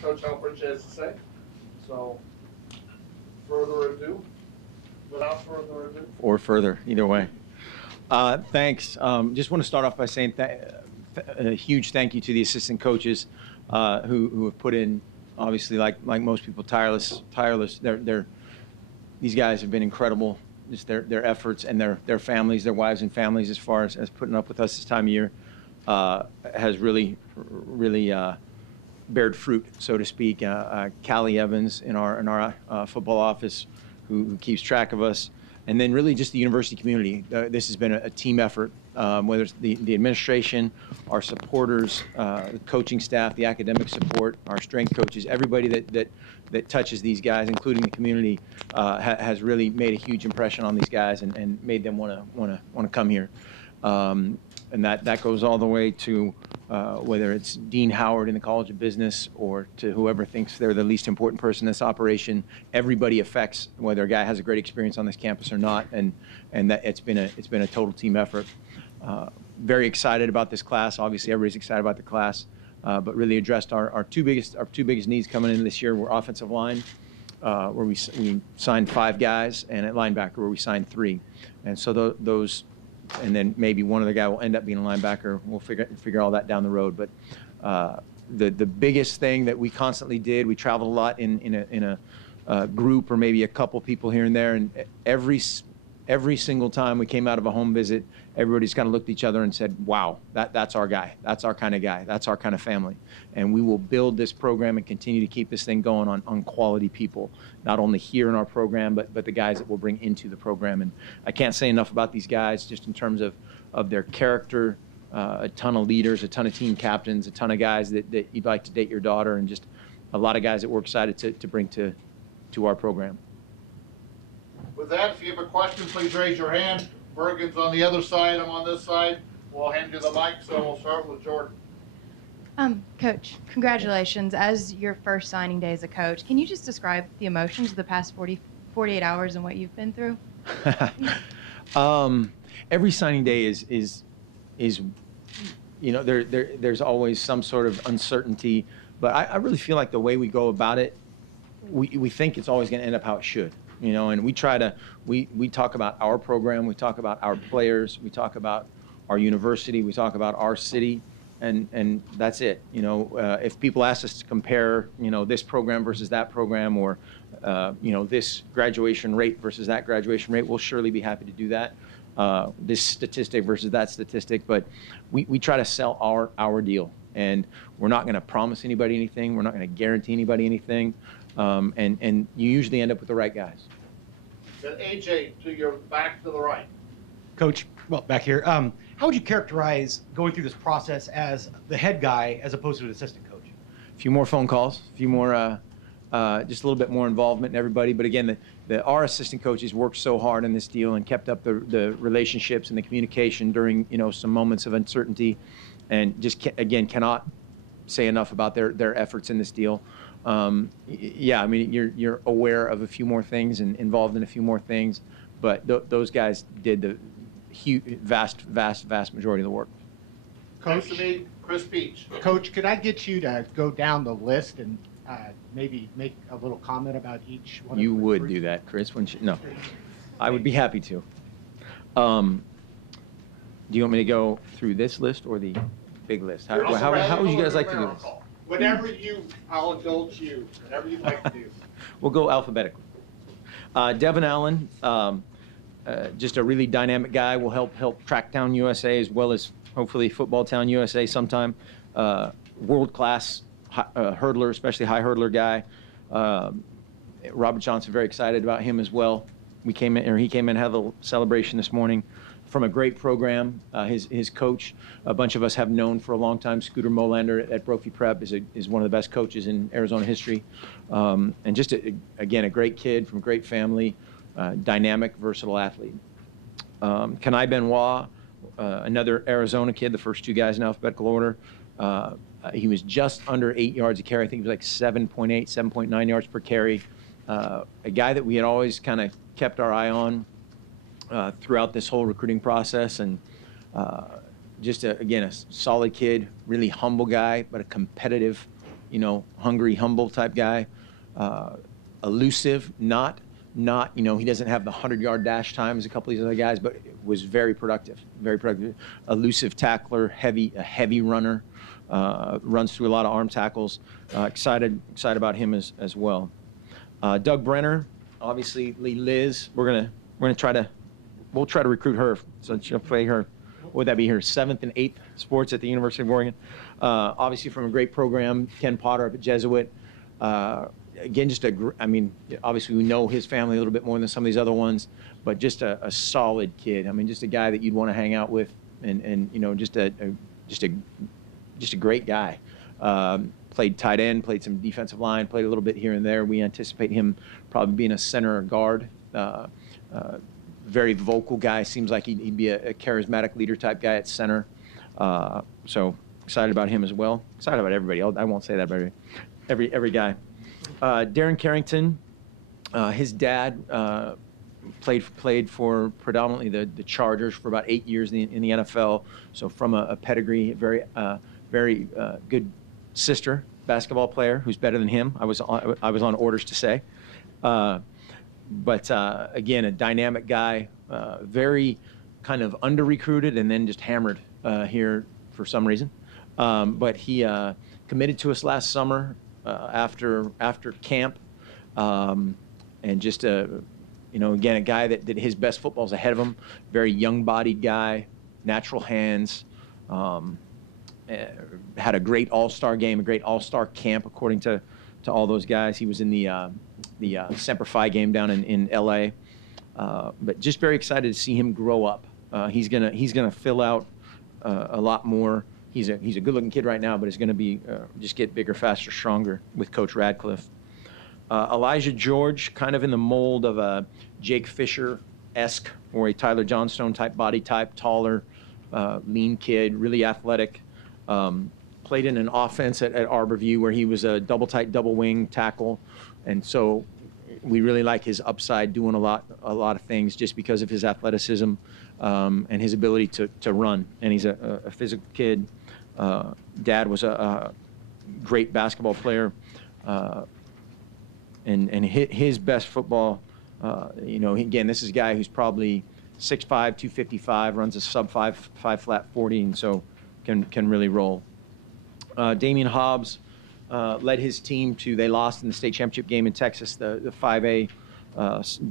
what Coach Helfrich has to say. So, without further ado. Or further, either way. Thanks. Just want to start off by saying a huge thank you to the assistant coaches who have put in, obviously, like most people, tireless. These guys have been incredible. Just their efforts and their families, their wives and families, as far as putting up with us this time of year, has really bared fruit, so to speak. Callie Evans in our football office, who keeps track of us, and then really just the university community. This has been a team effort, whether it's the administration, our supporters, the coaching staff, the academic support, our strength coaches, everybody that touches these guys, including the community, has really made a huge impression on these guys and made them want to come here. And that goes all the way to whether it's Dean Howard in the College of Business or to whoever thinks they're the least important person in this operation. Everybody affects whether a guy has a great experience on this campus or not, and that it's been a total team effort. Very excited about this class. Obviously, everybody's excited about the class, but really addressed our two biggest needs coming in this year were offensive line, where we signed 5 guys, and at linebacker where we signed 3, and so those. And then maybe one other guy will end up being a linebacker. We'll figure all that down the road. But the biggest thing that we constantly did, we traveled a lot in a group or maybe a couple people here and there. And every single time we came out of a home visit, everybody's kind of looked at each other and said, "Wow, that's our guy. That's our kind of guy. That's our kind of family." And we will build this program and continue to keep this thing going on quality people, not only here in our program, but the guys that we'll bring into the program. And I can't say enough about these guys just in terms of their character, a ton of leaders, a ton of team captains, a ton of guys that you'd like to date your daughter, and just a lot of guys that we're excited to bring to our program. With that, if you have a question, please raise your hand. Bergen's on the other side, I'm on this side. We'll hand you the mic, so we'll start with Jordan. Coach, congratulations. As your first signing day as a coach, can you just describe the emotions of the past 48 hours and what you've been through? Every signing day is there's always some sort of uncertainty, but I really feel like the way we go about it, we think it's always going to end up how it should. And we try to, we talk about our program, we talk about our players, we talk about our university, we talk about our city, and that's it. If people ask us to compare, this program versus that program, or, this graduation rate versus that graduation rate, we'll surely be happy to do that. This statistic versus that statistic, but we try to sell our deal, and we're not going to promise anybody anything. We're not going to guarantee anybody anything. And you usually end up with the right guys. Then AJ, to your back to the right. Coach, well, back here, how would you characterize going through this process as the head guy as opposed to an assistant coach? A few more phone calls, a few more, just a little bit more involvement in everybody. But again, our assistant coaches worked so hard in this deal and kept up the relationships and the communication during, some moments of uncertainty, and just again cannot say enough about their efforts in this deal. Yeah, I mean, you're aware of a few more things and involved in a few more things, but those guys did the vast majority of the work. Coach to me, Chris Beach. Coach, could I get you to go down the list and maybe make a little comment about each one? You would do that, Chris? No, I would be happy to. Do you want me to go through this list or the big list? How would you guys like to do this? Whatever I'll indulge you. Whatever you'd like to do. We'll go alphabetically. Devin Allen, just a really dynamic guy, will help track down USA as well as hopefully Football Town USA sometime. World-class hurdler, especially high hurdler guy. Robert Johnson, very excited about him as well. He came in, had a celebration this morning from a great program. His coach, a bunch of us have known for a long time, Scooter Molander at Brophy Prep, is one of the best coaches in Arizona history. And just, again, a great kid from a great family, dynamic, versatile athlete. Kanai Benoit, another Arizona kid, the first 2 guys in alphabetical order. He was just under 8 yards a carry. I think he was like 7.8, 7.9 yards per carry. A guy that we had always kind of kept our eye on throughout this whole recruiting process, and just again, a solid kid, really humble guy, but a competitive hungry, humble type guy, elusive, not, he doesn't have the 100-yard dash time as a couple of these other guys, but was very productive, elusive tackler, a heavy runner, runs through a lot of arm tackles. Excited about him as well. Doug Brenner, obviously Liz, we'll try to recruit her, so she'll play her. Would that be her 7th and 8th sports at the University of Oregon? Obviously from a great program, Ken Potter up at Jesuit. Again, obviously we know his family a little bit more than some of these other ones, but just a solid kid. I mean, just a guy that you'd want to hang out with, and just a great guy. Played tight end, played some defensive line, played a little bit here and there. We anticipate him probably being a center or guard. Very vocal guy. Seems like he'd be a charismatic leader type guy at center. So excited about him as well. Excited about everybody. I won't say that about every guy. Darren Carrington, his dad played for predominantly the Chargers for about 8 years in the NFL. So from a pedigree, very good sister basketball player who's better than him. I was on orders to say. But again, a dynamic guy, very kind of under-recruited and then just hammered here for some reason. But he committed to us last summer after camp, and just again, a guy that his best football is ahead of him. Very young-bodied guy, natural hands. Had a great all-star game, a great all-star camp, according to all those guys. He was in the Semper Fi game down in L.A. But just very excited to see him grow up. He's gonna fill out a lot more. He's a good-looking kid right now, but he's gonna be just get bigger, faster, stronger with Coach Radcliffe. Elijah George, kind of in the mold of a Jake Fisher-esque or a Tyler Johnstone type body type, taller, lean kid, really athletic. Played in an offense at Arborview where he was a double tight, double wing tackle, and so we really like his upside, doing a lot of things just because of his athleticism and his ability to run. And he's a physical kid. Dad was a great basketball player, and his best football. Again, this is a guy who's probably 6'5", 255, runs a sub 5 flat 40, and so can really roll. Damian Hobbs led his team they lost in the state championship game in Texas, the 5A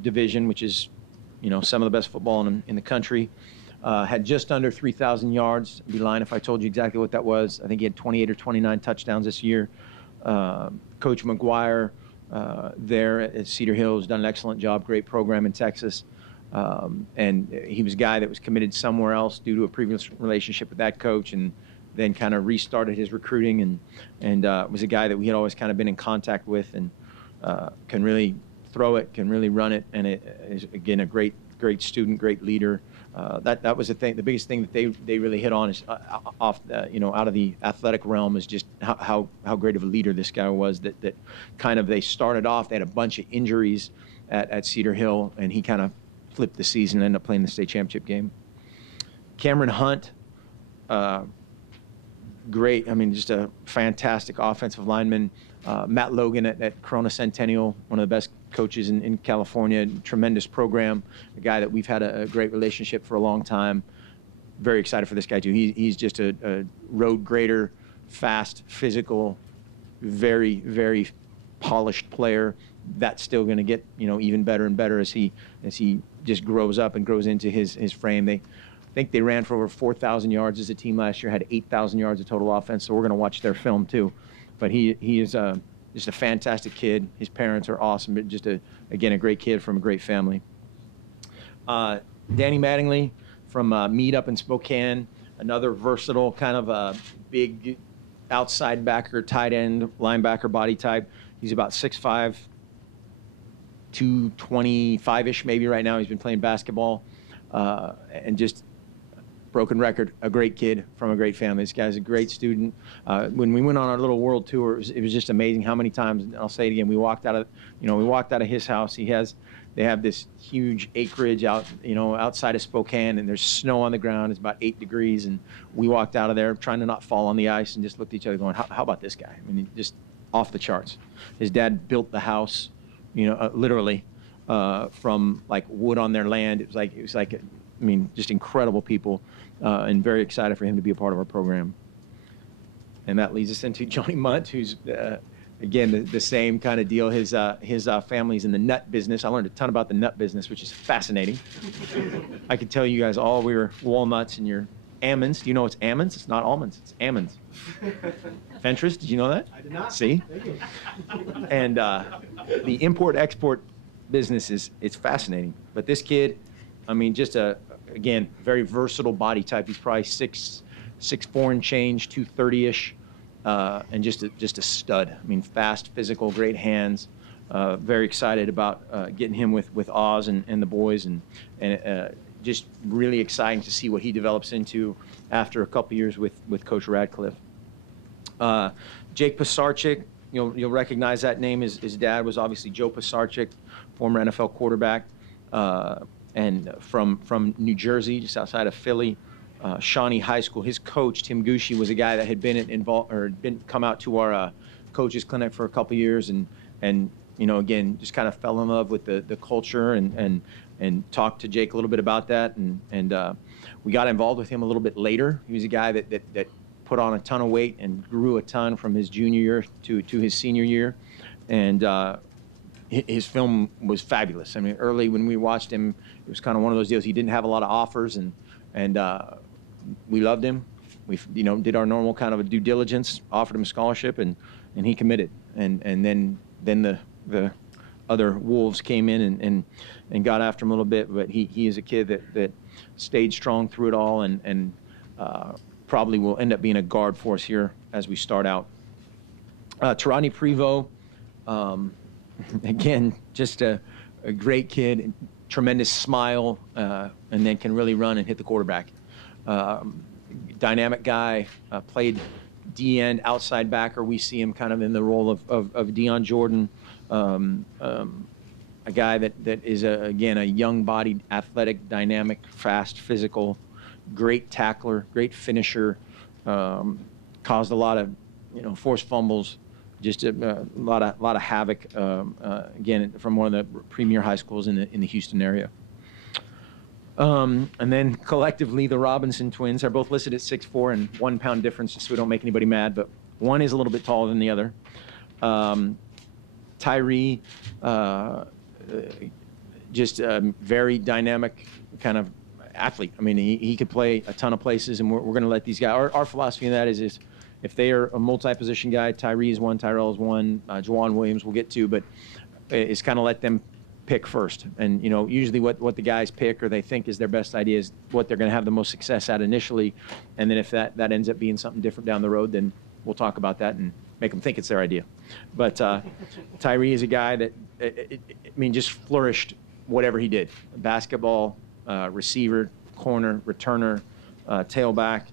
division, which is, some of the best football in the country. Had just under 3,000 yards. I'd be lying if I told you exactly what that was. I think he had 28 or 29 touchdowns this year. Coach McGuire there at Cedar Hill has done an excellent job. Great program in Texas. And he was a guy that was committed somewhere else due to a previous relationship with that coach, and then kind of restarted his recruiting, and was a guy that we had always kind of been in contact with, and can really throw it, can really run it, and it is, again, a great student, great leader. That was the thing. The biggest thing that they really hit on is out of the athletic realm is just how great of a leader this guy was. That kind of, they started off, they had a bunch of injuries at Cedar Hill, and he kind of flipped the season and ended up playing the state championship game. Cameron Hunt, great. I mean, just a fantastic offensive lineman. Matt Logan at Corona Centennial, one of the best coaches in California, tremendous program, a guy that we've had a great relationship for a long time. Very excited for this guy too. He's just a road grader, fast, physical, very, very polished player. That's still going to get even better and better as he just grows up and grows into his frame. I think they ran for over 4,000 yards as a team last year, had 8,000 yards of total offense, so we're going to watch their film too. But he is just a fantastic kid. His parents are awesome, but just again, a great kid from a great family. Danny Mattingly from Mead up in Spokane, another versatile kind of a big outside backer, tight end, linebacker body type. He's about 6'5", 225-ish maybe right now. He's been playing basketball, and just broken record, a great kid from a great family. This guy's a great student. When we went on our little world tour, it was just amazing how many times, and I'll say it again, we walked out of his house. They have this huge acreage outside of Spokane, and there's snow on the ground. It's about 8 degrees, and we walked out of there trying to not fall on the ice and just looked at each other going, how about this guy? I mean, just off the charts. His dad built the house, literally, from like wood on their land. It was like, I mean, just incredible people, and very excited for him to be a part of our program. And that leads us into Johnny Munt, who's, again, the same kind of deal. His family's in the nut business. I learned a ton about the nut business, which is fascinating. I could tell you guys all we were walnuts and your almonds. Do you know it's almonds? It's not almonds. It's almonds. Fentress, did you know that? I did not. See? Thank you. And the import-export business it's fascinating. But this kid, I mean, just again, very versatile body type. He's probably 6'4" and change, 230-ish, and just a stud. I mean, fast, physical, great hands. Very excited about getting him with Oz and the boys, and just really exciting to see what he develops into after a couple years with Coach Radcliffe. Jake Pisarcik, you'll recognize that name. His dad was obviously Joe Pisarcik, former NFL quarterback, and from New Jersey, just outside of Philly, Shawnee High School. His coach, Tim Gucci, was a guy that had been involved or come out to our coaches clinic for a couple years, and again, just kind of fell in love with the culture and talked to Jake a little bit about that, and we got involved with him a little bit later. He was a guy that put on a ton of weight and grew a ton from his junior year to his senior year, and his film was fabulous. I mean, early when we watched him, it was kind of one of those deals. He didn't have a lot of offers, and we loved him. We did our normal kind of a due diligence, offered him a scholarship, and he committed. And then the other wolves came in and got after him a little bit. But he is a kid that stayed strong through it all, and probably will end up being a guard for us here as we start out. Tarani Prevost, again, just a great kid, tremendous smile, and then can really run and hit the quarterback. Dynamic guy, played D-end, outside backer. We see him kind of in the role of Dion Jordan, a guy that is, again, a young-bodied, athletic, dynamic, fast, physical, great tackler, great finisher, caused a lot of, forced fumbles, just a lot of havoc, again, from one of the premier high schools in the Houston area. And then collectively, the Robinson twins are both listed at 6'4" and 1 pound difference, just so we don't make anybody mad, but one is a little bit taller than the other. Tyree, just a very dynamic kind of athlete. I mean, he could play a ton of places, and we're going to let these guys. Our philosophy in that is if they are a multi-position guy, Tyree is one, Tyrell is one, Juwan Williams we'll get to, but it's kind of let them pick first. And, usually what the guys pick or they think is their best idea is what they're going to have the most success at initially. And then if that ends up being something different down the road, then we'll talk about that and make them think it's their idea. But Tyree is a guy that, just flourished whatever he did. Basketball, receiver, corner, returner, tailback.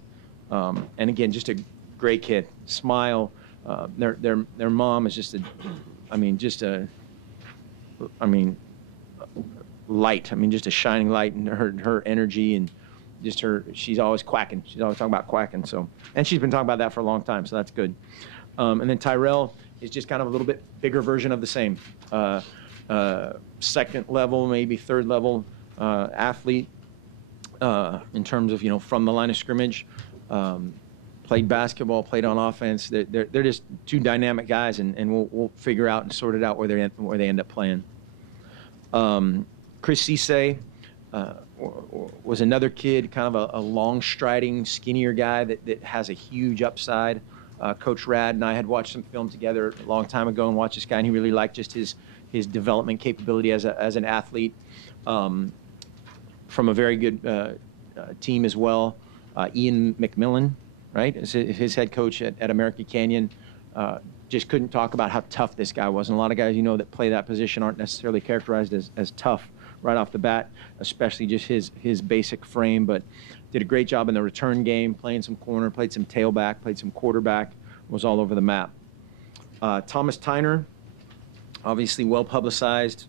And again, just a great kid. Smile. Their mom is just light. Just a shining light, and her energy, and just she's always quacking. She's always talking about quacking. So, and she's been talking about that for a long time, so that's good. And then Tyrell is just kind of a little bit bigger version of the same. Second level, maybe third level athlete in terms of, from the line of scrimmage. Played basketball, played on offense. They're just two dynamic guys, and we'll figure out and sort it out where they end up playing. Chris Cisse was another kid, kind of a long striding, skinnier guy that has a huge upside. Coach Rad and I had watched some film together a long time ago and watched this guy, and he really liked just his development capability as an athlete. From a very good team as well. Ian McMillan, right, is his head coach at American Canyon. Just couldn't talk about how tough this guy was. And a lot of guys, that play that position aren't necessarily characterized as tough right off the bat, especially just his basic frame, but did a great job in the return game, playing some corner, played some tailback, played some quarterback, was all over the map. Thomas Tyner, obviously well publicized.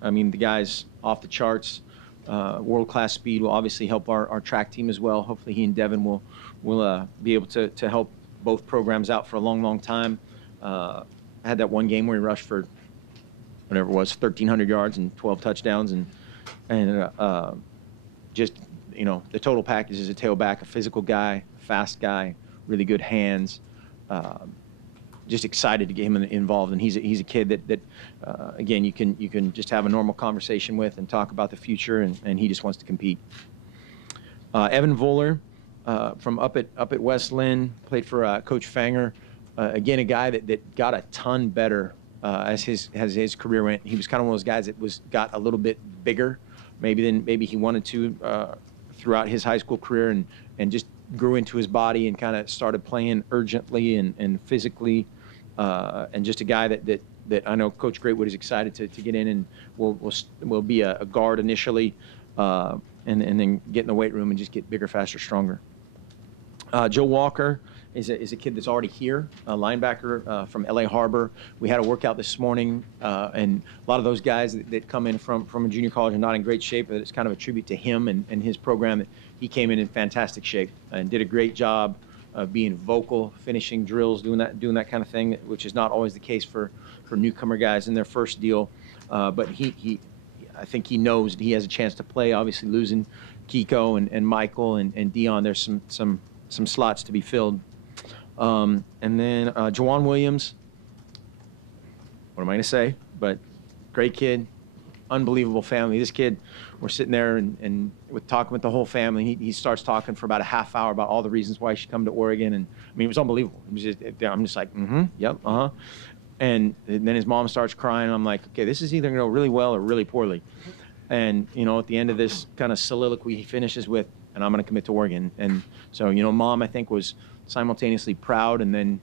The guy's off the charts. World-class speed will obviously help our track team as well. Hopefully he and Devin will be able to help both programs out for a long, long time. Had that one game where he rushed for whatever it was, 1,300 yards and 12 touchdowns, and just, you know, the total package is a tailback, a physical guy, fast guy, really good hands. Just excited to get him involved, and he's a kid that again, you can just have a normal conversation with and talk about the future, and he just wants to compete. Evan Voller from up at West Lynn, played for Coach Fanger. Again, a guy that got a ton better as his career went. He was kind of one of those guys that got a little bit bigger, maybe he wanted to throughout his high school career, and just grew into his body and kind of started playing urgently and physically, and just a guy that I know Coach Greatwood is excited to get in, and will be a guard initially, and then get in the weight room and just get bigger, faster, stronger. Joe Walker is a kid that's already here, a linebacker from LA Harbor. We had a workout this morning, and a lot of those guys that come in from a junior college are not in great shape. It's kind of a tribute to him and his program. That he came in fantastic shape and did a great job of being vocal, finishing drills, doing that kind of thing, which is not always the case for newcomer guys in their first deal. But I think he knows that he has a chance to play. Obviously, losing Kiko and Michael and Dion, there's some slots to be filled. And then Jawan Williams, what am I going to say? But great kid, unbelievable family. This kid, we're sitting there and we're talking with the whole family. He starts talking for about a half hour about all the reasons why he should come to Oregon. And I mean, it was unbelievable. It was I'm just like, yep, And then his mom starts crying. And I'm like, okay, this is either going to go really well or really poorly. And, you know, at the end of this kind of soliloquy, he finishes with, and I'm going to commit to Oregon. And so, you know, Mom, I think, was simultaneously proud and then,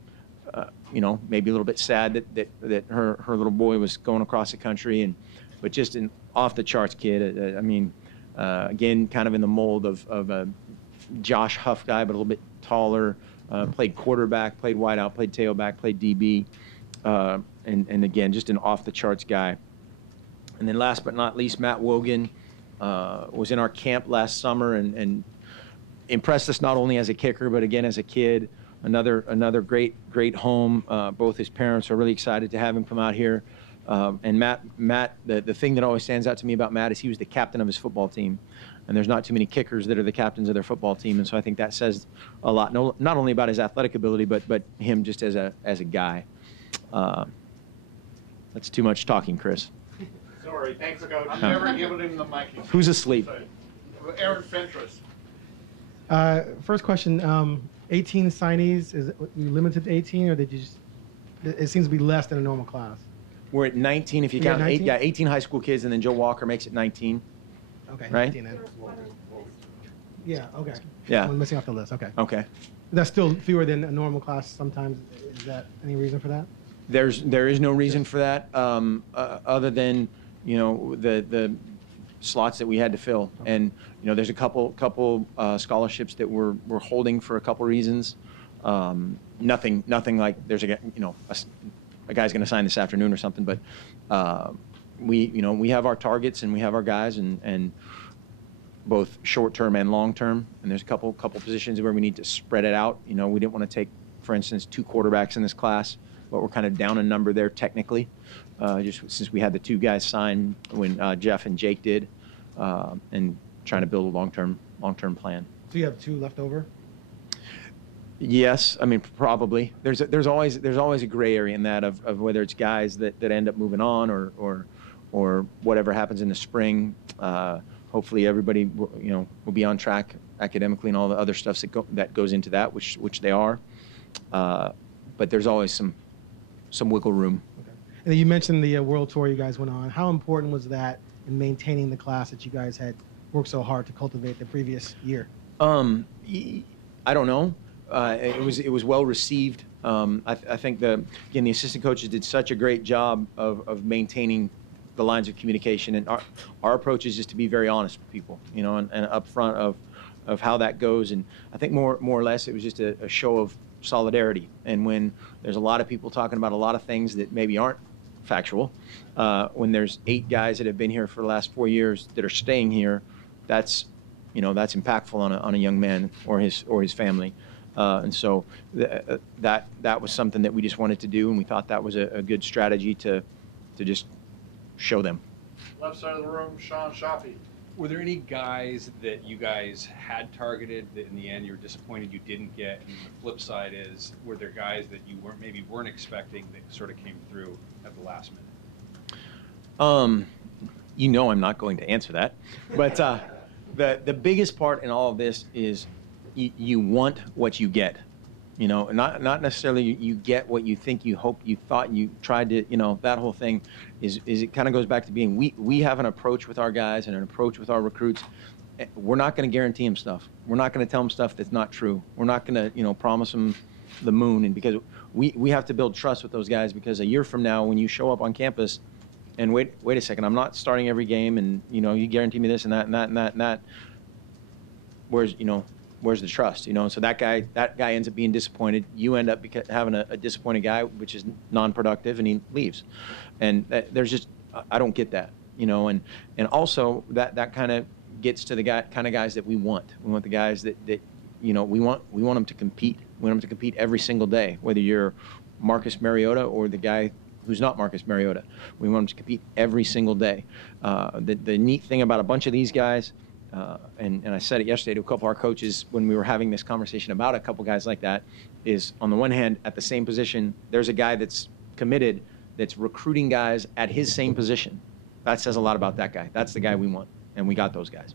you know, maybe a little bit sad that her little boy was going across the country. But just an off-the-charts kid. I mean, again, kind of in the mold of a Josh Huff guy, but a little bit taller. Played quarterback, played wideout, played tailback, played DB. And again, just an off-the-charts guy. And then last but not least, Matt Wogan was in our camp last summer and impressed us not only as a kicker, but again as a kid. Another great home. Both his parents are really excited to have him come out here. And Matt, the thing that always stands out to me about Matt is he was the captain of his football team. And there's not too many kickers that are the captains of their football team. And so I think that says a lot, not only about his athletic ability, but him just as a guy. That's too much talking, Chris. Sorry, thanks, Coach. I'm never giving him the mic. Who's asleep? Aaron Fentress. First question, 18 signees, is it you limited to 18, or did you just, it seems to be less than a normal class? We're at 19 if you Yeah, count 19? 18 high school kids, and then Joe Walker makes it 19. Okay, Right? 19 then. Yeah, okay. Yeah. I'm missing off the list, okay. Okay. That's still fewer than a normal class sometimes. Is that any reason for that? There is no reason for that, other than, you know, the slots that we had to fill. And, you know, there's a couple scholarships that we're holding for a couple reasons. Nothing like there's a guy's going to sign this afternoon or something, but we have our targets and we have our guys, and both short term and long term. And there's a couple positions where we need to spread it out. You know, we didn't want to take, for instance, 2 quarterbacks in this class, but we're kind of down a number there technically, just since we had the 2 guys sign when Jeff and Jake did, and trying to build a long-term plan. So you have 2 left over? Yes, I mean probably. There's always a gray area in that of whether it's guys that end up moving on or whatever happens in the spring. Hopefully everybody will be on track academically and all the other stuff that goes into that, which they are. But there's always some wiggle room. Okay. And then you mentioned the world tour you guys went on. How important was that in maintaining the class that you guys had worked so hard to cultivate the previous year? I don't know. It was well received. I think the assistant coaches did such a great job of maintaining the lines of communication, and our approach is just to be very honest with people, and upfront of how that goes. And I think more or less it was just a show of solidarity. And when there's a lot of people talking about a lot of things that maybe aren't factual, when there's 8 guys that have been here for the last 4 years that are staying here, that's impactful on a young man or his family. And so that was something that we just wanted to do, and we thought that was a good strategy to just show them. Left side of the room, Sean Shafi. Were there any guys that you guys had targeted that in the end you were disappointed you didn't get? And the flip side is, were there guys that you weren't expecting that sort of came through at the last minute? I'm not going to answer that, but the biggest part in all of this is you want what you get. Not necessarily you get what you think, you hope, you thought, you tried to, that whole thing is it kind of goes back to being, we have an approach with our guys and an approach with our recruits. We're not going to guarantee them stuff. We're not going to tell them stuff that's not true. We're not going to, promise them the moon. And because we have to build trust with those guys, because a year from now, when you show up on campus and wait a second, I'm not starting every game, and, you guarantee me this and that and that and that and that. Where's the trust? So that guy ends up being disappointed. You end up having a disappointed guy, which is non-productive, and he leaves. And there's just, I don't get that, and also that kind of gets to the kind of guys that we want. We want the guys that we want them to compete. We want them to compete every single day, whether you're Marcus Mariota or the guy who's not Marcus Mariota. We want them to compete every single day. The neat thing about a bunch of these guys, and I said it yesterday to a couple of our coaches when we were having this conversation about a couple guys like that, is on the one hand, at the same position, there's a guy that's committed that's recruiting guys at his same position. That says a lot about that guy. That's the guy we want, and we got those guys.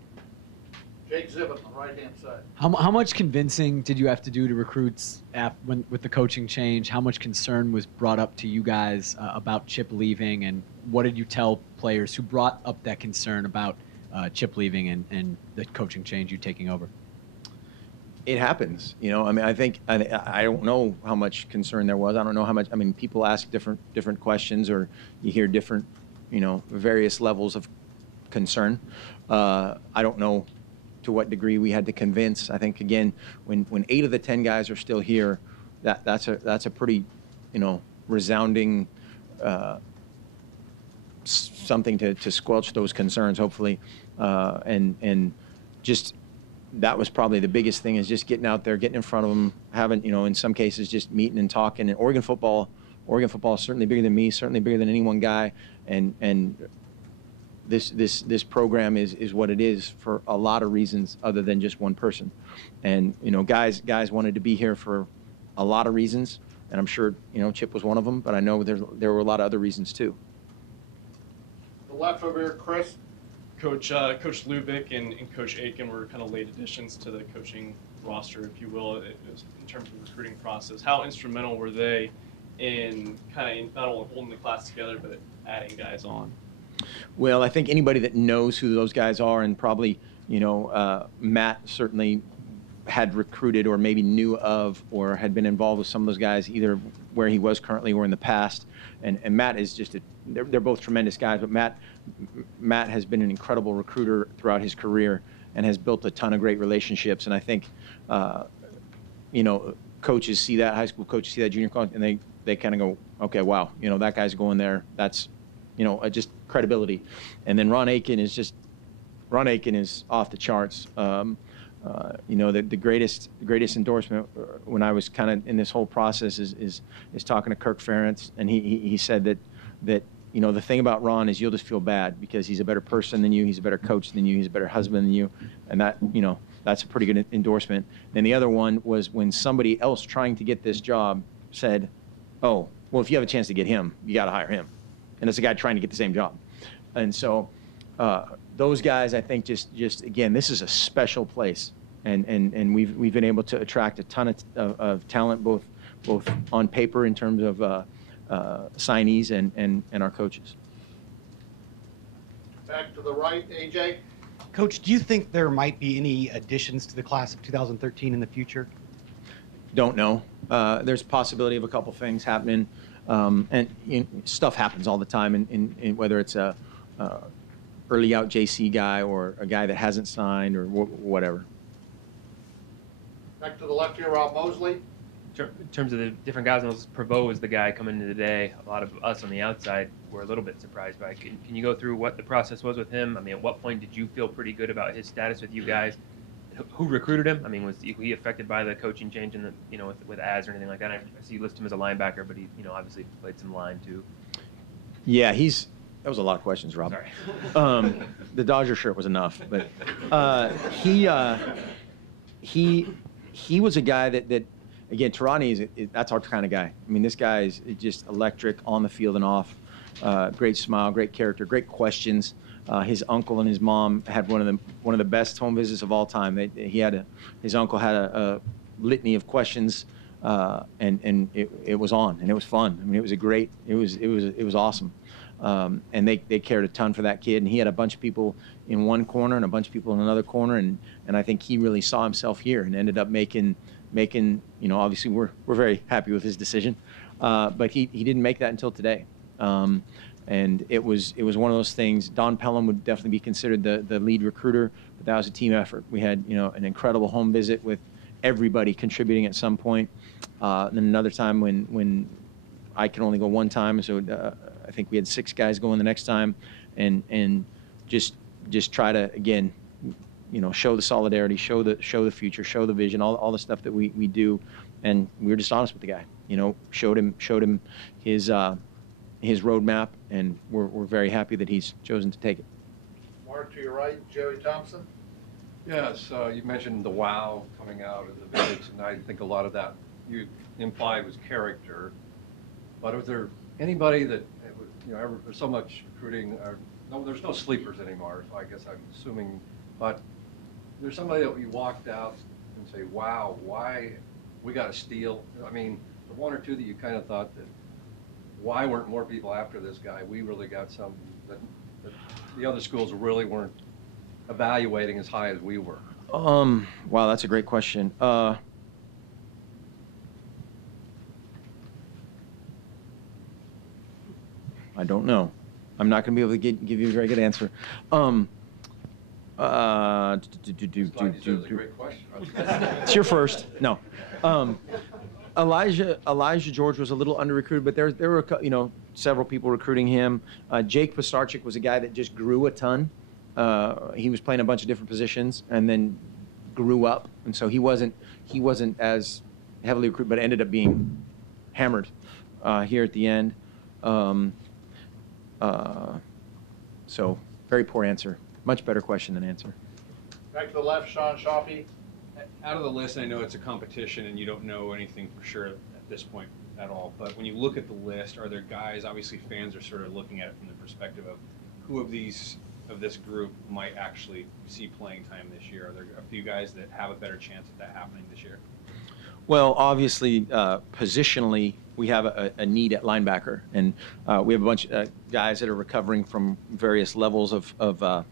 Jake Zivit on the right-hand side. How much convincing did you have to do to recruits with the coaching change? How much concern was brought up to you guys about Chip leaving, and what did you tell players who brought up that concern about Chip leaving and the coaching change you taking over? It happens, I think I don't know how much concern there was. I don't know how much. People ask different questions, or you hear different, various levels of concern. I don't know to what degree we had to convince. I think again, when 8 of the 10 guys are still here, that's a pretty, resounding something to squelch those concerns, hopefully, and just that was probably the biggest thing, is just getting out there, getting in front of them, having, in some cases just meeting and talking. And Oregon football is certainly bigger than me, certainly bigger than any one guy, and this program is what it is for a lot of reasons other than just one person. And guys wanted to be here for a lot of reasons, and I'm sure Chip was one of them, but I know there were a lot of other reasons too. The left over here, Chris. Coach Lubick and Coach Aiken were kind of late additions to the coaching roster, if you will, in terms of the recruiting process. How instrumental were they in not only holding the class together, but adding guys on? Well, I think anybody that knows who those guys are, and probably, Matt certainly had recruited or maybe knew of or had been involved with some of those guys, either where he was currently or in the past. And Matt is just they're both tremendous guys, but Matt has been an incredible recruiter throughout his career and has built a ton of great relationships. And I think, coaches see that, high school coaches see that, junior college, and they kind of go, okay, wow, that guy's going there. That's, just credibility. And then Ron Aiken is off the charts. The greatest endorsement when I was kind of in this whole process is talking to Kirk Ferentz, and he said that the thing about Ron is you'll just feel bad because he's a better person than you, he's a better coach than you, he's a better husband than you, and that that's a pretty good endorsement. And the other one was when somebody else trying to get this job said, oh, well, if you have a chance to get him, you got to hire him, and it's a guy trying to get the same job. And so those guys, I think, just again, this is a special place, and we've been able to attract a ton of talent, both on paper in terms of signees and our coaches. Back to the right, AJ. Coach, do you think there might be any additions to the class of 2013 in the future? Don't know. There's a possibility of a couple things happening, and stuff happens all the time, in whether it's a early out JC guy or a guy that hasn't signed or whatever. Back to the left here, Rob Mosley. In terms of the different guys, Prevost was the guy coming into the day. A lot of us on the outside were a little bit surprised by it. Can you go through what the process was with him? At what point did you feel pretty good about his status with you guys? who recruited him? I mean, was he affected by the coaching change in the with Az or anything like that? I see you list him as a linebacker, but he obviously played some line too. Yeah, that was a lot of questions, Rob. Sorry. The Dodger shirt was enough, but he was a guy that again, Tarani that's our kind of guy. I mean, this guy is just electric on the field and off. Great smile, great character, great questions. His uncle and his mom had one of the best home visits of all time. His uncle had a litany of questions, and it was on, and it was fun. I mean, it was awesome. And they cared a ton for that kid, and he had a bunch of people in one corner and a bunch of people in another corner, and I think he really saw himself here and ended up making obviously we're very happy with his decision, but he didn't make that until today. And it was one of those things. Don Pelham would definitely be considered the lead recruiter, but that was a team effort. We had an incredible home visit with everybody contributing at some point. Then another time when I could only go one time, so I think we had 6 guys going the next time, and just try to again, show the solidarity, show the future, show the vision, all the stuff that we do, and we were just honest with the guy. Showed him his roadmap, and we're very happy that he's chosen to take it. Mark, to your right, Joey Thompson. Yes, you mentioned the wow coming out of the visits, and I think a lot of that you implied was character. But was there anybody that, there's so much recruiting, there's no sleepers anymore, so I guess I'm assuming, but there's somebody that you walked out and say, wow, why we got to steal? I mean, the one or two that you kind of thought that, why weren't more people after this guy? We really got some that the other schools really weren't evaluating as high as we were. Wow, that's a great question. I don't know. I'm not going to be able to give you a very good answer. It's a great question. It's your first. No. Elijah George was a little under-recruited, but there were several people recruiting him. Jake Pisarcik was a guy that just grew a ton. He was playing a bunch of different positions and then grew up, and so he wasn't as heavily recruited, but ended up being hammered here at the end. So very poor answer. Much better question than answer. Back to the left, Sean Shoffey. Out of the list, I know it's a competition and you don't know anything for sure at this point at all, but when you look at the list, are there guys, obviously fans are sort of looking at it from the perspective of who of this group might actually see playing time this year? Are there a few guys that have a better chance of that happening this year? Well, obviously, positionally, we have a need at linebacker, and we have a bunch of guys that are recovering from various levels of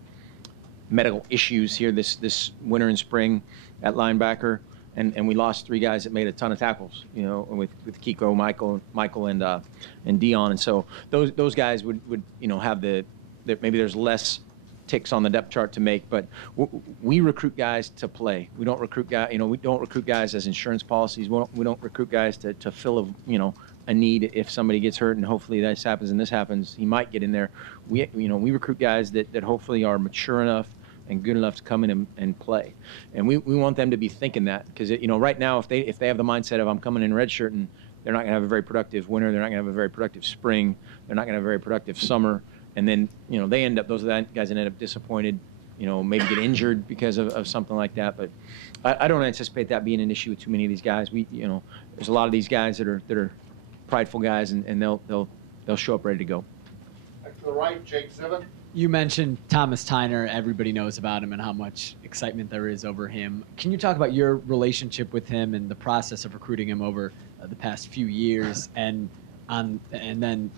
medical issues here this winter and spring at linebacker, and we lost 3 guys that made a ton of tackles, with Kiko, Michael, and Dion, and so those guys would have maybe there's less ticks on the depth chart to make, but we recruit guys to play. We don't recruit guys as insurance policies. We don't recruit guys to fill a need if somebody gets hurt, and hopefully this happens and this happens, he might get in there. We recruit guys that hopefully are mature enough and good enough to come in and play, and we want them to be thinking that, because right now if they have the mindset of I'm coming in redshirt, and they're not going to have a very productive winter, they're not going to have a very productive spring, they're not going to have a very productive summer, and then those guys end up disappointed, maybe get injured because of something like that. But I don't anticipate that being an issue with too many of these guys. There's a lot of these guys that are prideful guys, and they'll show up ready to go. Back to the right, Jake Zivin. You mentioned Thomas Tyner. Everybody knows about him and how much excitement there is over him. Can you talk about your relationship with him and the process of recruiting him over the past few years, and then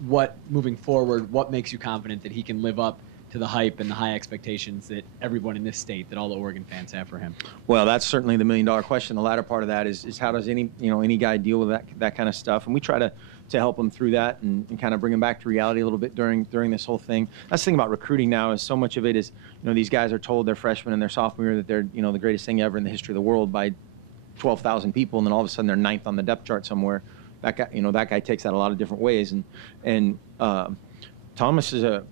moving forward, what makes you confident that he can live up to the hype and the high expectations that everyone in this state, that all the Oregon fans have for him? Well, that's certainly the million-dollar question. The latter part of that is how does any guy deal with that kind of stuff, and we try to help him through that and kind of bring him back to reality a little bit during this whole thing. That's the thing about recruiting now, is so much of it is these guys are told their freshman and their sophomore year that they're the greatest thing ever in the history of the world by 12,000 people, and then all of a sudden they're 9th on the depth chart somewhere. That guy takes that a lot of different ways, and Thomas is a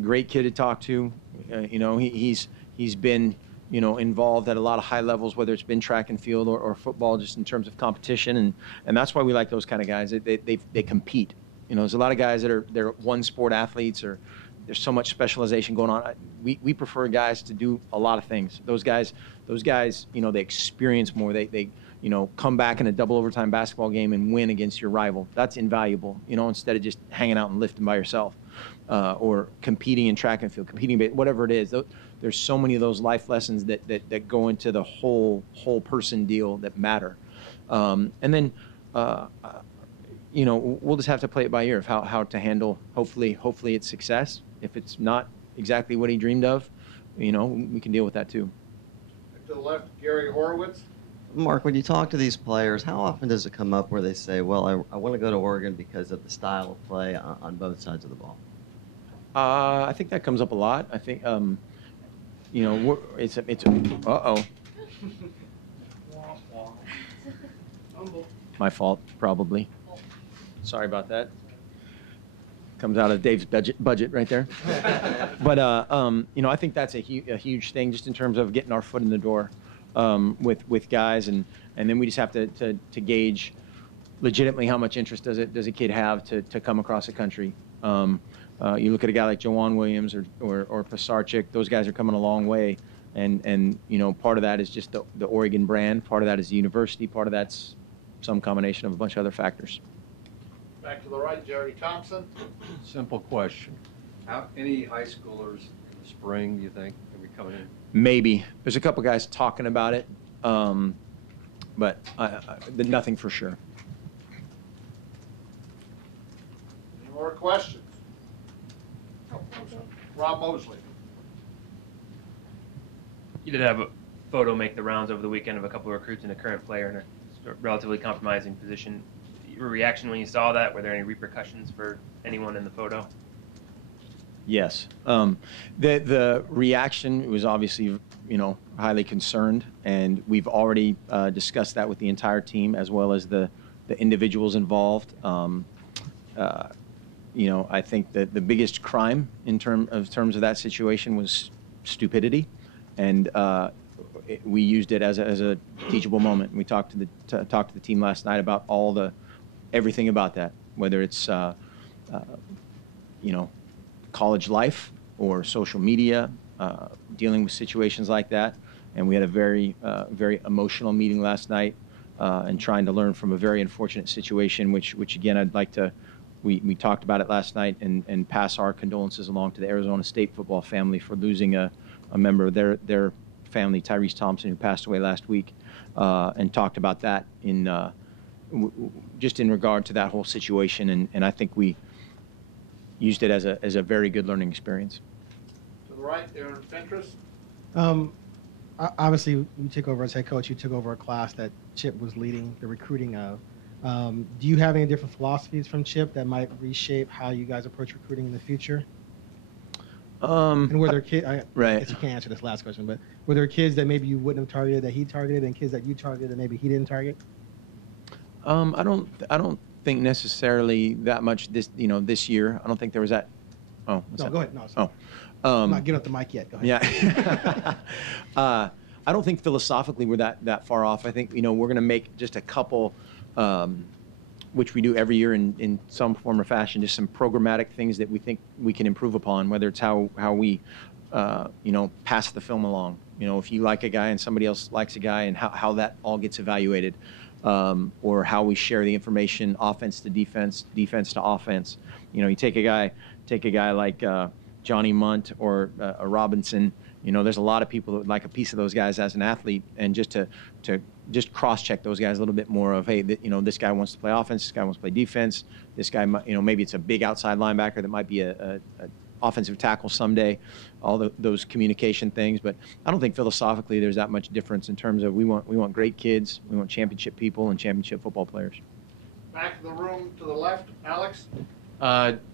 great kid to talk to. He's been involved at a lot of high levels, whether it's been track and field or football, just in terms of competition, and that's why we like those kind of guys. They compete. There's a lot of guys they're one sport athletes, or there's so much specialization going on. We prefer guys to do a lot of things. Those guys, they experience more. They come back in a double overtime basketball game and win against your rival. That's invaluable, instead of just hanging out and lifting by yourself, or competing in track and field, whatever it is. There's so many of those life lessons that go into the whole person deal that matter. And then, we'll just have to play it by ear of how to handle, hopefully it's success. If it's not exactly what he dreamed of, we can deal with that too. To the left, Gary Horowitz. Mark, when you talk to these players, how often does it come up where they say, well, I want to go to Oregon because of the style of play on both sides of the ball? I think that comes up a lot. I think, it's uh-oh. My fault, probably. Sorry about that. Comes out of Dave's budget right there. But, I think that's a huge thing just in terms of getting our foot in the door with guys. And then we just have to gauge legitimately how much interest does a kid have to come across the country. You look at a guy like Jawan Williams or Pisarcik, those guys are coming a long way. And part of that is just the Oregon brand. Part of that is the university. Part of that's some combination of a bunch of other factors. Back to the right, Jerry Thompson. Simple question. Any high schoolers in the spring, you think, will be coming in? Maybe. There's a couple guys talking about it, but nothing for sure. Any more questions? Rob Mosley. You did have a photo make the rounds over the weekend of a couple of recruits and a current player in a relatively compromising position. Your reaction when you saw that? Were there any repercussions for anyone in the photo? Yes. The reaction was obviously, highly concerned, and we've already discussed that with the entire team as well as the individuals involved. I think that the biggest crime in terms of that situation was stupidity, and we used it as a teachable moment. We talked to the team last night about everything about that, whether it's college life or social media, dealing with situations like that. And we had a very emotional meeting last night, and trying to learn from a very unfortunate situation, which again, I'd like to, we talked about it last night and pass our condolences along to the Arizona State football family for losing a member of their family, Tyrese Thompson, who passed away last week, and talked about that just in regard to that whole situation. And I think we used it as a very good learning experience. To the right, Aaron Fentress. Obviously, you took over as head coach. You took over a class that Chip was leading the recruiting of. Do you have any different philosophies from Chip that might reshape how you guys approach recruiting in the future? And were there kids? Right. I guess you can't answer this last question, but were there kids that maybe you wouldn't have targeted that he targeted, and kids that you targeted that maybe he didn't target? I don't think necessarily that much this year. I don't think there was that. Oh, no, go ahead. No, sorry. Oh, I'm not getting up the mic yet. Go ahead. Yeah. I don't think philosophically we're that far off. I think we're going to make just a couple, which we do every year in some form or fashion, just some programmatic things that we think we can improve upon. Whether it's how we, pass the film along. If you like a guy and somebody else likes a guy, and how that all gets evaluated. Or how we share the information, offense to defense, defense to offense. You take a guy like Johnny Munt or a Robinson. There's a lot of people that would like a piece of those guys as an athlete, and just to cross-check those guys a little bit more of, hey, this guy wants to play offense, this guy wants to play defense, this guy, maybe it's a big outside linebacker that might be a offensive tackle someday, all those communication things. But I don't think philosophically there's that much difference in terms of we want great kids, we want championship people and championship football players. Back to the room to the left, Alex.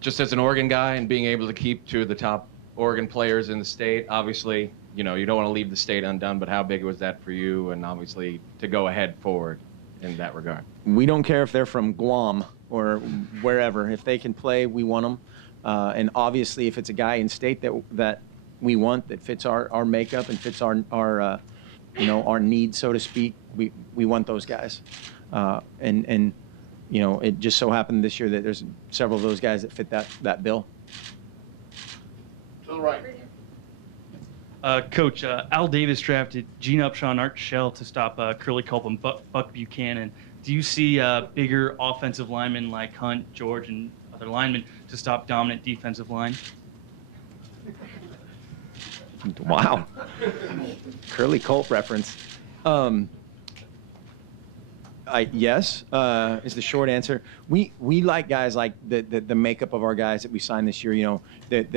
Just as an Oregon guy and being able to keep two of the top Oregon players in the state, obviously, you don't want to leave the state undone, but how big was that for you, and obviously to go ahead forward in that regard? We don't care if they're from Guam or wherever. If they can play, we want them. And obviously, if it's a guy in state that we want, that fits our makeup and fits our our needs, so to speak. We want those guys, and it just so happened this year that there's several of those guys that fit that bill. To the right. Coach, Al Davis drafted Gene Upshaw and Art Shell to stop Curly Culp and Buck Buchanan. Do you see bigger offensive linemen like Hunt, George, and other linemen to stop dominant defensive line? Wow. Curly Culp reference. Yes, is the short answer. We like guys like the makeup of our guys that we signed this year. That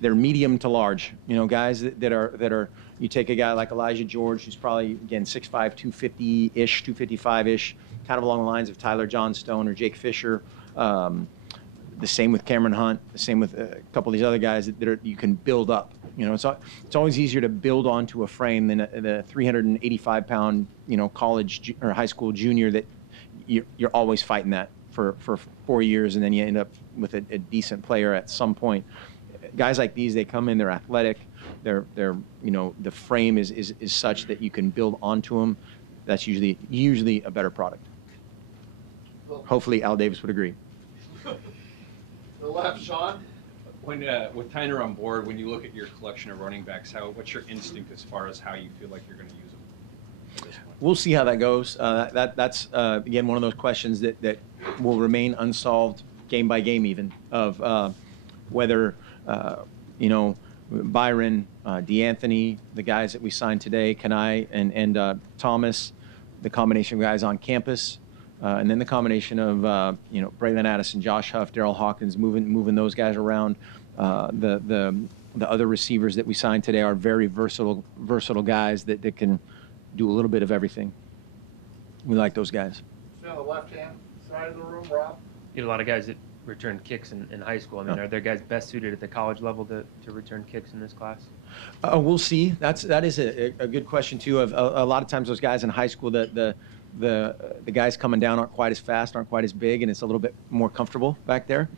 they're medium to large. Guys that are. You take a guy like Elijah George, who's probably again 6'5", 250-ish, 255-ish, kind of along the lines of Tyler Johnstone or Jake Fisher. The same with Cameron Hunt. The same with a couple of these other guys that you can build up. It's always easier to build onto a frame than the 385-pound college or high school junior that you're always fighting that for 4 years, and then you end up with a decent player at some point. Guys like these, they come in, they're athletic, they're the frame is such that you can build onto them. That's usually a better product. Hopefully Al Davis would agree. The left, Sean. When with Tyner on board, when you look at your collection of running backs, what's your instinct as far as how you feel like you're going to use them at this point? We'll see how that goes. That's again one of those questions that will remain unsolved game by game, even of whether Byron, DeAnthony, the guys that we signed today, Kanai and Thomas, the combination of guys on campus. And then the combination of Braylon Addison, Josh Huff, Darrell Hawkins, moving those guys around. The other receivers that we signed today are very versatile guys that can do a little bit of everything. We like those guys. On the left-hand side of the room, Rob. You get a lot of guys that return kicks in high school. I mean, are there guys best suited at the college level to return kicks in this class? We'll see. That is a good question too. Of a lot of times those guys in high school, the guys coming down aren't quite as fast, aren't quite as big, and it's a little bit more comfortable back there.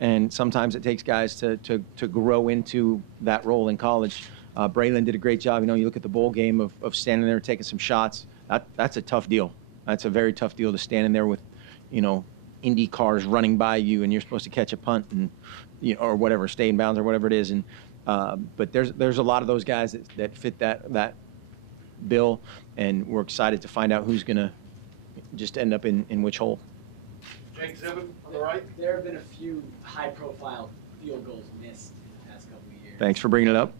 And sometimes it takes guys to grow into that role in college. Braylon did a great job. You look at the bowl game of standing there taking some shots. That's a tough deal. That's a very tough deal to stand in there with, Indy cars running by you, and you're supposed to catch a punt and or whatever, stay in bounds or whatever it is. And but there's a lot of those guys that fit that bill, and we're excited to find out who's going to just end up in which hole. Jake Zivin on the right. There have been a few high-profile field goals missed in the past couple of years. Thanks for bringing it up.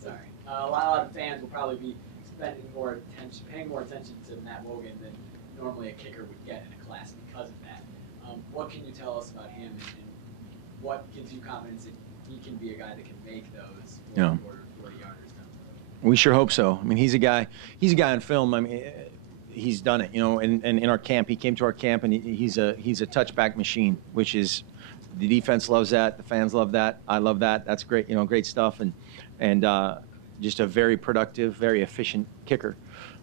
Sorry. A lot of fans will probably be paying more attention to Matt Logan than normally a kicker would get in a class because of that. What can you tell us about him, and what gives you confidence that he can be a guy that can make those 40-yarders down the road? We sure hope so. I mean, he's a guy on film. I mean, he's done it. And in our camp, he came to our camp, and he's a touchback machine, which is the defense loves that, the fans love that, I love that. That's great. Great stuff, and just a very productive, very efficient kicker.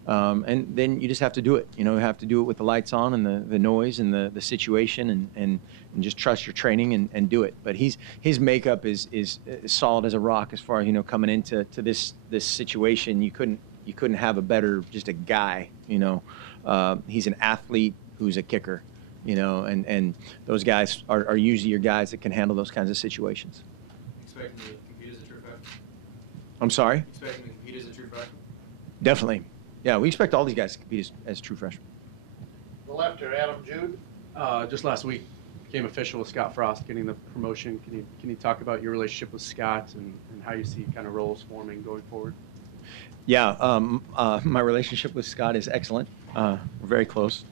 And then you just have to do it. You have to do it with the lights on and the noise and the situation and just trust your training and do it. But his makeup is solid as a rock as far as coming into this situation. You couldn't have a better just a guy. He's an athlete who's a kicker. And those guys are usually your guys that can handle those kinds of situations. Expecting to compete as a true freshman? I'm sorry? Expecting to compete as a true freshman? Definitely. Yeah, we expect all these guys to compete as true freshmen. The left here, Adam Jude. Just last week, became official with Scott Frost getting the promotion. Can you talk about your relationship with Scott and how you see kind of roles forming going forward? Yeah, my relationship with Scott is excellent. We're very close.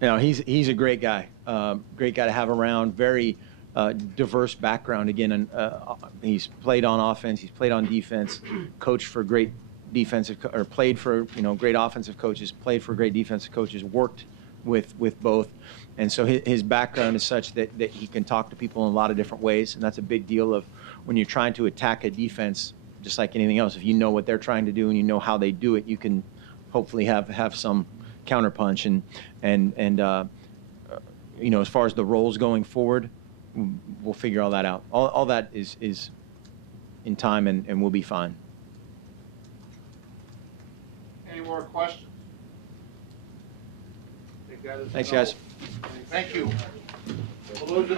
He's a great guy. Great guy to have around. Very diverse background. Again, and he's played on offense. He's played on defense. Coached for great played for great offensive coaches, played for great defensive coaches, worked with both, and so his background is such that he can talk to people in a lot of different ways, and that's a big deal of when you're trying to attack a defense, just like anything else. If you know what they're trying to do and you know how they do it, you can hopefully have some counterpunch and as far as the roles going forward, we'll figure all that out. All that is in time, and we'll be fine. Any more questions? I think that is Thanks, all. guys. Thank you. Well, those are